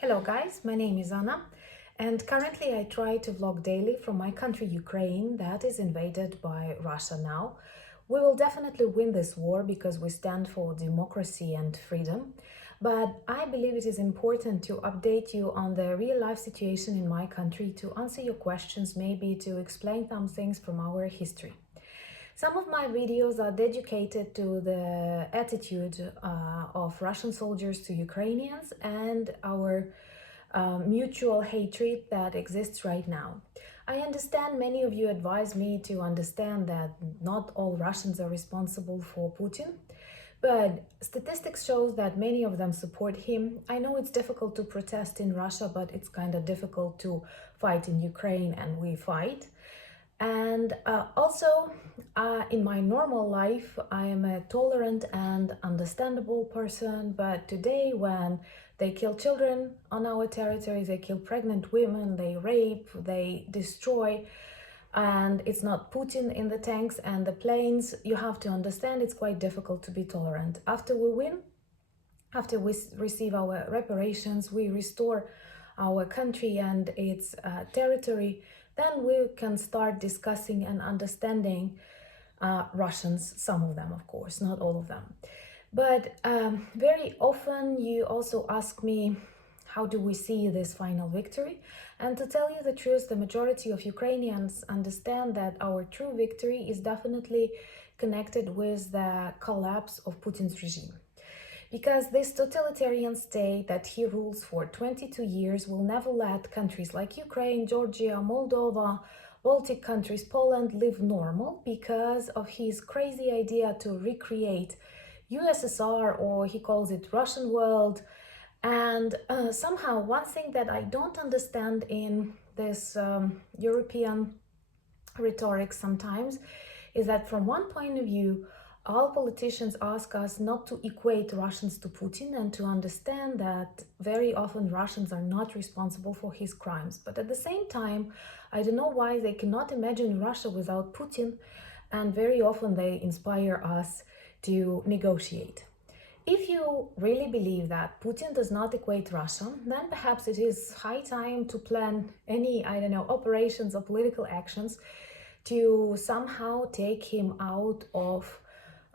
Hello guys, my name is Anna and currently I try to vlog daily from my country Ukraine that is invaded by Russia now. We will definitely win this war because we stand for democracy and freedom, but I believe it is important to update you on the real life situation in my country, to answer your questions, maybe to explain some things from our history. Some of my videos are dedicated to the attitude of Russian soldiers to Ukrainians and our mutual hatred that exists right now. I understand many of you advise me to understand that not all Russians are responsible for Putin, but statistics shows that many of them support him. I know it's difficult to protest in Russia, but it's kind of difficult to fight in Ukraine, and we fight. And also, in my normal life, I am a tolerant and understandable person. But today, when they kill children on our territory, they kill pregnant women, they rape, they destroy, and it's not Putin in the tanks and the planes, you have to understand it's quite difficult to be tolerant. After we win, after we receive our reparations, we restore our country and its territory, then we can start discussing and understanding Russians, some of them, of course, not all of them. But very often you also ask me, how do we see this final victory? And to tell you the truth, the majority of Ukrainians understand that our true victory is definitely connected with the collapse of Putin's regime. Because this totalitarian state that he rules for 22 years will never let countries like Ukraine, Georgia, Moldova, Baltic countries, Poland live normal because of his crazy idea to recreate USSR, or he calls it Russian world. And somehow one thing that I don't understand in this European rhetoric sometimes is that from one point of view, all politicians ask us not to equate Russians to Putin and to understand that very often Russians are not responsible for his crimes. But at the same time, I don't know why they cannot imagine Russia without Putin, and very often they inspire us to negotiate. If you really believe that Putin does not equate Russia, then perhaps it is high time to plan any, operations or political actions to somehow take him out of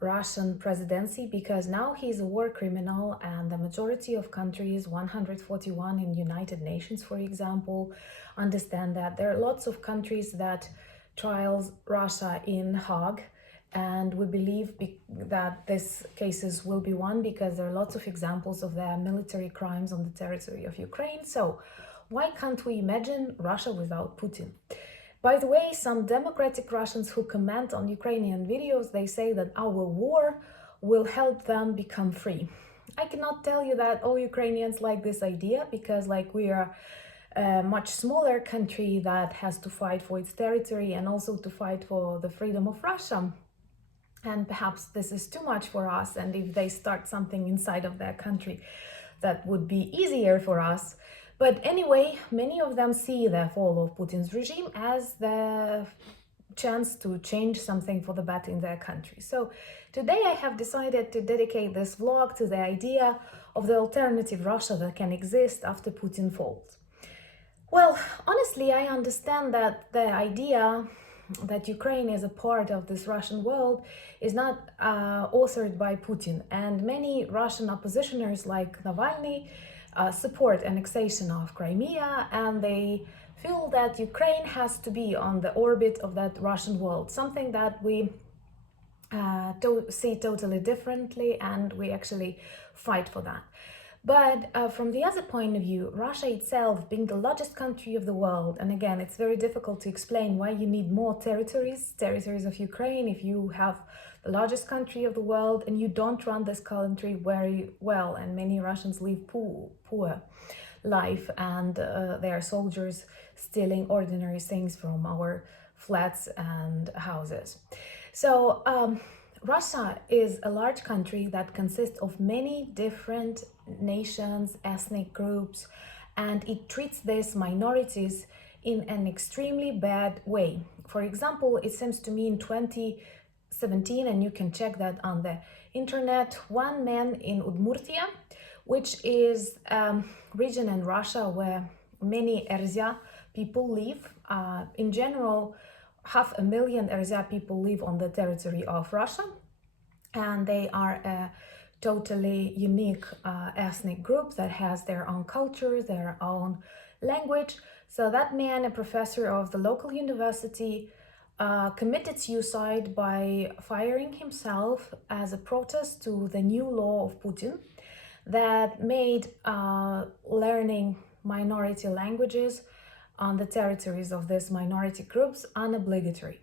Russian presidency, because now he's a war criminal and the majority of countries, 141 in United Nations, for example, understand that. There are lots of countries that trials Russia in Hague, and we believe that these cases will be won because there are lots of examples of their military crimes on the territory of Ukraine. So why can't we imagine Russia without Putin? By the way, some democratic Russians who comment on Ukrainian videos, they say that our war will help them become free. I cannot tell you that all Ukrainians like this idea, because we are a much smaller country that has to fight for its territory and also to fight for the freedom of Russia. And perhaps this is too much for us, and if they start something inside of their country, that would be easier for us. But anyway, many of them see the fall of Putin's regime as the chance to change something for the better in their country. So today I have decided to dedicate this vlog to the idea of the alternative Russia that can exist after Putin falls. Well, honestly, I understand that the idea that Ukraine is a part of this Russian world is not authored by Putin, and many Russian oppositioners like Navalny support annexation of Crimea, and they feel that Ukraine has to be on the orbit of that Russian world, something that we see totally differently, and we actually fight for that. But from the other point of view, Russia itself being the largest country of the world, and again, it's very difficult to explain why you need more territories of Ukraine, if you have the largest country of the world and you don't run this country very well, and many Russians live poor life, and they are soldiers stealing ordinary things from our flats and houses. So Russia is a large country that consists of many different nations, ethnic groups, and it treats these minorities in an extremely bad way. For example, it seems to me in 2017, and you can check that on the internet, one man in Udmurtia which is a region in Russia where many Erzya people live. In general, 500,000 Erzya people live on the territory of Russia, and they are a totally unique ethnic group that has their own culture, their own language. So that man, a professor of the local university, committed suicide by firing himself as a protest to the new law of Putin that made learning minority languages on the territories of these minority groups unobligatory,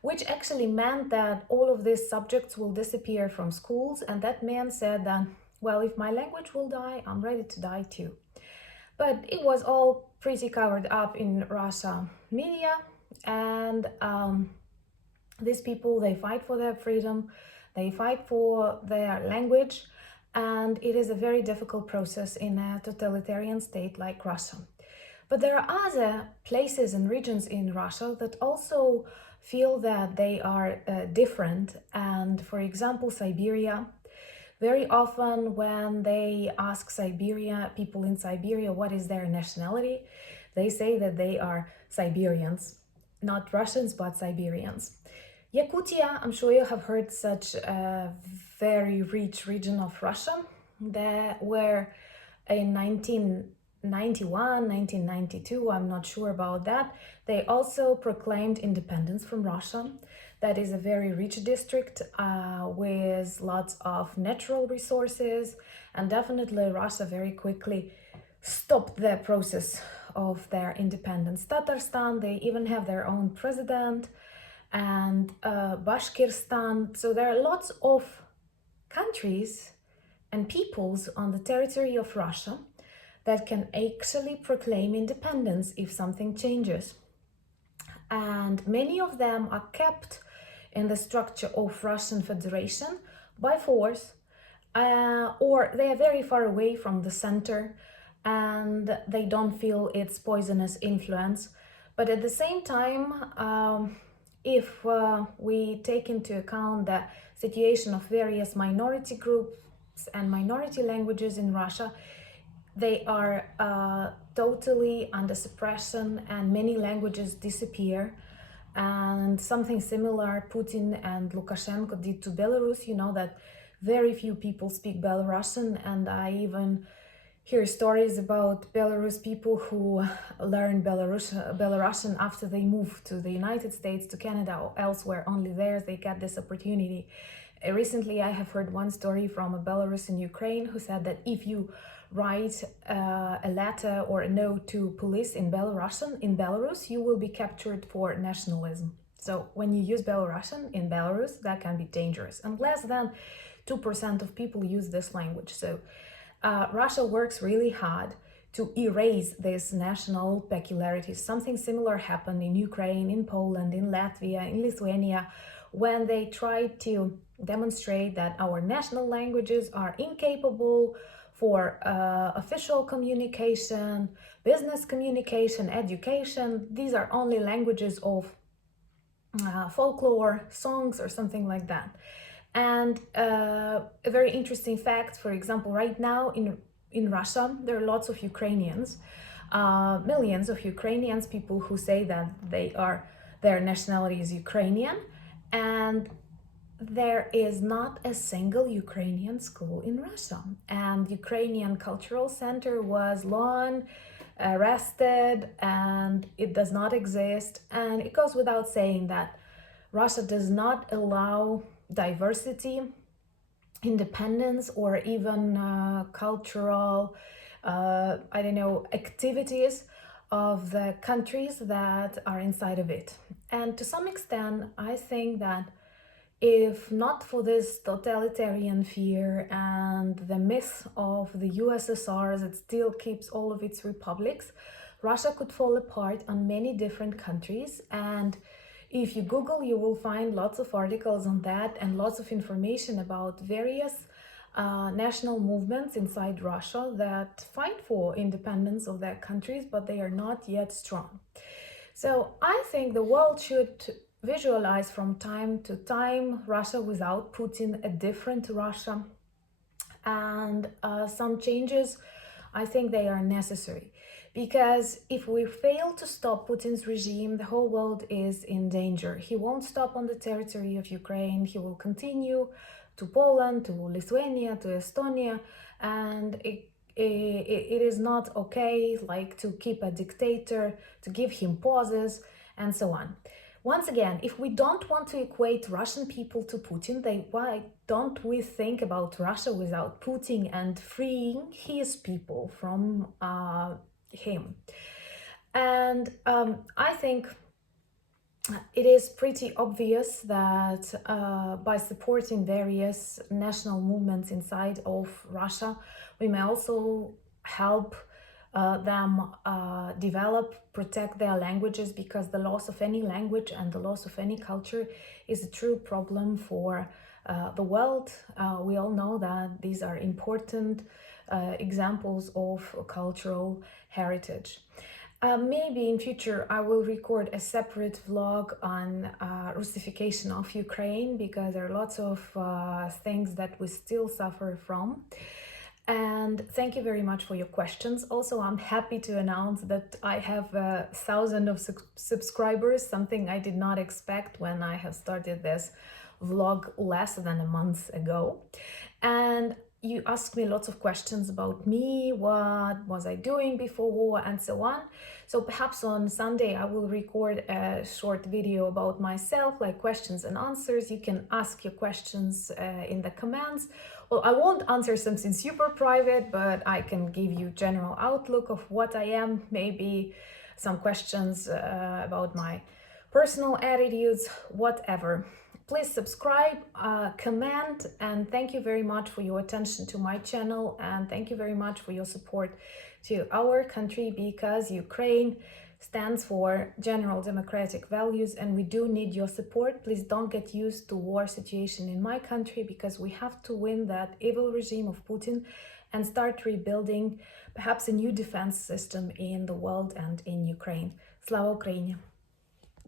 which actually meant that all of these subjects will disappear from schools. And that man said that, well, if my language will die, I'm ready to die too. But it was all pretty covered up in Russia media, and these people, they fight for their freedom, they fight for their language, and it is a very difficult process in a totalitarian state like Russia. But there are other places and regions in Russia that also feel that they are different. And for example, Siberia, very often when they ask people in Siberia what is their nationality, they say that they are Siberians, not Russians, but Siberians. Yakutia, I'm sure you have heard, such a very rich region of Russia, where in 1991, 1992, I'm not sure about that, they also proclaimed independence from Russia. That is a very rich district with lots of natural resources, and definitely Russia very quickly stopped the process of their independence. Tatarstan, they even have their own president, and Bashkirstan. So there are lots of countries and peoples on the territory of Russia that can actually proclaim independence if something changes. And many of them are kept in the structure of Russian Federation by force, or they are very far away from the center and they don't feel its poisonous influence. But at the same time, if we take into account the situation of various minority groups and minority languages in Russia, they are totally under suppression, and many languages disappear. And something similar Putin and Lukashenko did to Belarus. You know that very few people speak Belarusian, and I even hear stories about Belarus people who learn Belarusian after they move to the United States, to Canada, or elsewhere. Only there they get this opportunity. Recently, I have heard one story from a Belarusian Ukraine who said that if you write a letter or a note to police in Belarusian in Belarus, you will be captured for nationalism. So when you use Belarusian in Belarus, that can be dangerous. And less than 2% of people use this language. So Russia works really hard to erase these national peculiarities. Something similar happened in Ukraine, in Poland, in Latvia, in Lithuania, when they tried to demonstrate that our national languages are incapable for official communication, business communication, education. These are only languages of folklore, songs, or something like that. And a very interesting fact, for example, right now in Russia, there are lots of Ukrainians, millions of Ukrainians, people who say that their nationality is Ukrainian, and there is not a single Ukrainian school in Russia. And Ukrainian Cultural Center was long arrested, and it does not exist. And it goes without saying that Russia does not allow diversity, independence, or even cultural, activities of the countries that are inside of it. And to some extent, I think that if not for this totalitarian fear and the myth of the USSR that still keeps all of its republics, Russia could fall apart on many different countries. And if you Google, you will find lots of articles on that and lots of information about various national movements inside Russia that fight for independence of their countries, but they are not yet strong. So I think the world should visualize from time to time Russia without Putin, a different Russia. And some changes, I think they are necessary. Because if we fail to stop Putin's regime, the whole world is in danger. He won't stop on the territory of Ukraine. He will continue to Poland, to Lithuania, to Estonia, and it is not okay, like, to keep a dictator, to give him pauses, and so on. Once again, if we don't want to equate Russian people to Putin, then why don't we think about Russia without Putin and freeing his people from him? And I think it is pretty obvious that by supporting various national movements inside of Russia, we may also help them develop, protect their languages, because the loss of any language and the loss of any culture is a true problem for the world. We all know that these are important examples of cultural heritage. Maybe in future I will record a separate vlog on Russification of Ukraine, because there are lots of things that we still suffer from. And thank you very much for your questions. Also, I'm happy to announce that I have 1,000 of subscribers, something I did not expect when I have started this vlog less than a month ago. And you asked me lots of questions about me, what was I doing before war, and so on. So perhaps on Sunday I will record a short video about myself, like questions and answers. You can ask your questions in the comments. Well, I won't answer something super private, but I can give you general outlook of what I am, maybe some questions about my personal attitudes, whatever. Please subscribe, comment, and thank you very much for your attention to my channel, and thank you very much for your support to our country, because Ukraine stands for general democratic values and we do need your support. Please don't get used to war situation in my country, because we have to win that evil regime of Putin and start rebuilding perhaps a new defense system in the world and in Ukraine. Slava Ukraini!